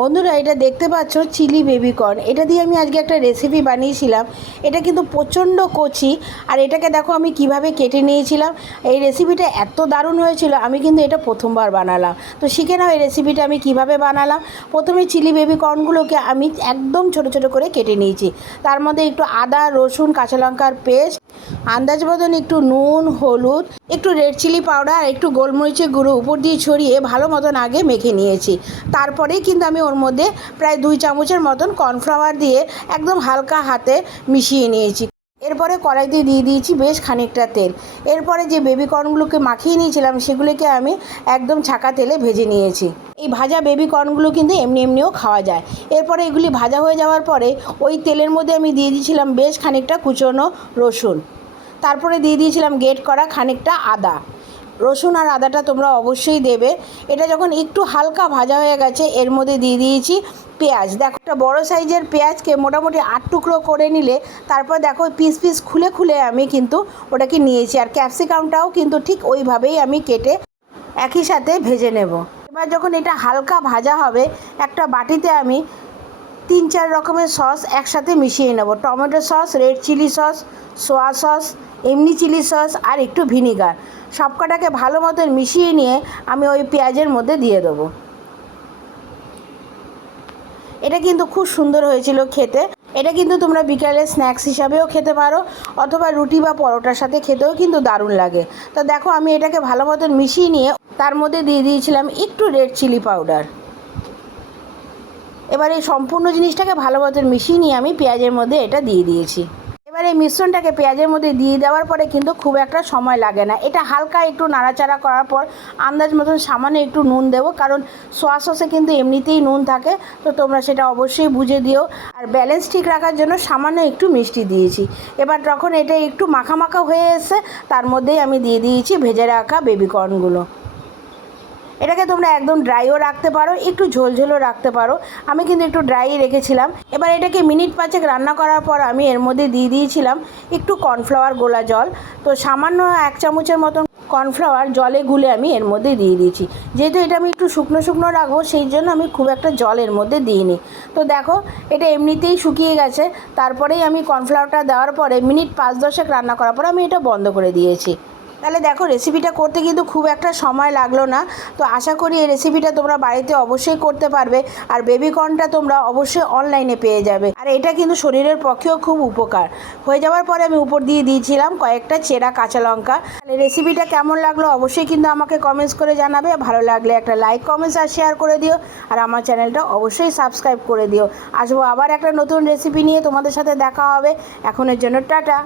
বন্ধুরা, এটা দেখতে পাচ্ছ চিলি বেবিকর্ন। এটা দিয়ে আমি আজকে একটা রেসিপি বানিয়েছিলাম। এটা কিন্তু প্রচণ্ড কচি, আর এটাকে দেখো আমি কিভাবে কেটে নিয়েছিলাম। এই রেসিপিটা এত দারুণ হয়েছিল, আমি কিন্তু এটা প্রথমবার বানালাম। তো শিখে নাও এই রেসিপিটা আমি কিভাবে বানালাম। প্রথমে চিলি বেবিকর্নগুলোকে আমি একদম ছোট ছোট করে কেটে নিয়েছি। তার মধ্যে একটু আদা, রসুন, কাঁচা লঙ্কার পেস্ট, আন্দাজ মতন একটু নুন, হলুদ, একটু রেড চিলি পাউডার, একটু গোলমরিচের গুঁড়ো উপর দিয়ে ছড়িয়ে ভালো মতন আগে মেখে নিয়েছি। তারপরেই কিন্তু আমি ওর মধ্যে প্রায় 2 চামচের মতন কর্নফ্লাওয়ার দিয়ে একদম হালকা হাতে মিশিয়ে নিয়েছি। এরপরে কড়াইতে দিয়ে দিয়েছি বেশ খানিকটা তেল। এরপরে যে বেবিকর্নগুলোকে মাখিয়ে নিয়েছিলাম সেগুলোকে আমি একদম ছাকা তেলে ভেজে নিয়েছি। এই ভাজা বেবিকর্নগুলো কিন্তু এমনিও খাওয়া যায়। এরপরে এগুলি ভাজা হয়ে যাওয়ার পরে ওই তেলের মধ্যে আমি দিয়ে দিয়েছিলাম বেশ খানিকটা কুচনো রসুন। তারপরে দিয়ে দিয়েছিলাম গ্রেট করা খানিকটা আদা। রসুন আর আদাটা তোমরা অবশ্যই দেবে। এটা যখন একটু হালকা ভাজা হয়ে গেছে এর মধ্যে দিয়ে দিয়েছি পেঁয়াজ। দেখো, একটা বড়ো সাইজের পেঁয়াজকে মোটামুটি 8 টুকরো করে নিলে তারপর দেখো পিস পিস খুলে খুলে আমি কিন্তু ওটাকে নিয়েছি। আর ক্যাপসিকামটাও কিন্তু ঠিক ওইভাবেই আমি কেটে একই সাথে ভেজে নেব। এবার যখন এটা হালকা ভাজা হবে, একটা বাটিতে আমি 3-4 রকমের সস একসাথে মিশিয়ে নেব। Tomato sauce, red chilli sauce, soya sauce, এমনি চিলি সস আর একটু ভিনিগার। সবকটাকে ভালো মতন মিশিয়ে নিয়ে আমি ওই পেঁয়াজের মধ্যে দিয়ে দেবো। এটা কিন্তু খুব সুন্দর হয়েছিল খেতে। এটা কিন্তু তোমরা বিকালে স্ন্যাক্স হিসাবেও খেতে পারো, অথবা রুটি বা পরোটার সাথে খেতেও কিন্তু দারুণ লাগে। তো দেখো, আমি এটাকে ভালো মতন মিশিয়ে নিয়ে তার মধ্যে দিয়ে দিয়েছিলাম একটু রেড চিলি পাউডার। এবার এই সম্পূর্ণ জিনিসটাকে ভালো মতন মিশিয়ে নিয়ে আমি পেঁয়াজের মধ্যে এটা দিয়ে দিয়েছি। এবার এই মিশ্রণটাকে পেঁয়াজের মধ্যে দিয়ে দেওয়ার পরে কিন্তু খুব একটা সময় লাগে না। এটা হালকা একটু নাড়াচাড়া করার পর আন্দাজ মতন সামান্য একটু নুন দেবো, কারণ সোয়া সসে কিন্তু এমনিতেই নুন থাকে। তো তোমরা সেটা অবশ্যই বুঝে দিও। আর ব্যালেন্স ঠিক রাখার জন্য সামান্য একটু মিষ্টি দিয়েছি। এবার যখন এটা একটু মাখা মাখা হয়ে এসে তার মধ্যেই আমি দিয়ে দিয়েছি ভেজে রাখা বেবিকর্নগুলো। এটাকে তোমরা একদম ড্রাইও রাখতে পারো, একটু ঝোলঝোলও রাখতে পারো। আমি কিন্তু একটু ড্রাই রেখেছিলাম। এবার এটাকে মিনিট 5 রান্না করার পর আমি এর মধ্যে দিয়ে দিয়েছিলাম একটু কর্নফ্লাওয়ার গোলা জল। তো সামান্য 1 চামচের মতন কর্নফ্লাওয়ার জলে গুলে আমি এর মধ্যে দিয়ে দিয়েছি। যেহেতু এটা আমি একটু শুকনো শুকনো রাখবো, সেই জন্য আমি খুব একটা জল এর মধ্যে দিইনি। তো দেখো, এটা এমনিতেই শুকিয়ে গেছে। তারপরেই আমি কর্নফ্লাওয়ারটা দেওয়ার পরে মিনিট 5-10 রান্না করার পরে আমি এটা বন্ধ করে দিয়েছি। তাহলে দেখো, রেসিপিটা করতে কিন্তু খুব একটা সময় লাগলো না। তো আশা করি এই রেসিপিটা তোমরা বাড়িতে অবশ্যই করতে পারবে। আর বেবিকর্নটা তোমরা অবশ্যই অনলাইনে পেয়ে যাবে। আর এটা কিন্তু শরীরের পক্ষেও খুব উপকার। হয়ে যাওয়ার পরে আমি উপর দিয়ে দিয়েছিলাম কয়েকটা চেরা কাঁচা লঙ্কা। তাহলে রেসিপিটা কেমন লাগলো অবশ্যই কিন্তু আমাকে কমেন্টস করে জানাবে। ভালো লাগলে একটা লাইক, কমেন্টস আর শেয়ার করে দিও। আর আমার চ্যানেলটা অবশ্যই সাবস্ক্রাইব করে দিও। আসবো আবার একটা নতুন রেসিপি নিয়ে, তোমাদের সাথে দেখা হবে। এখনের জন্য টাটা।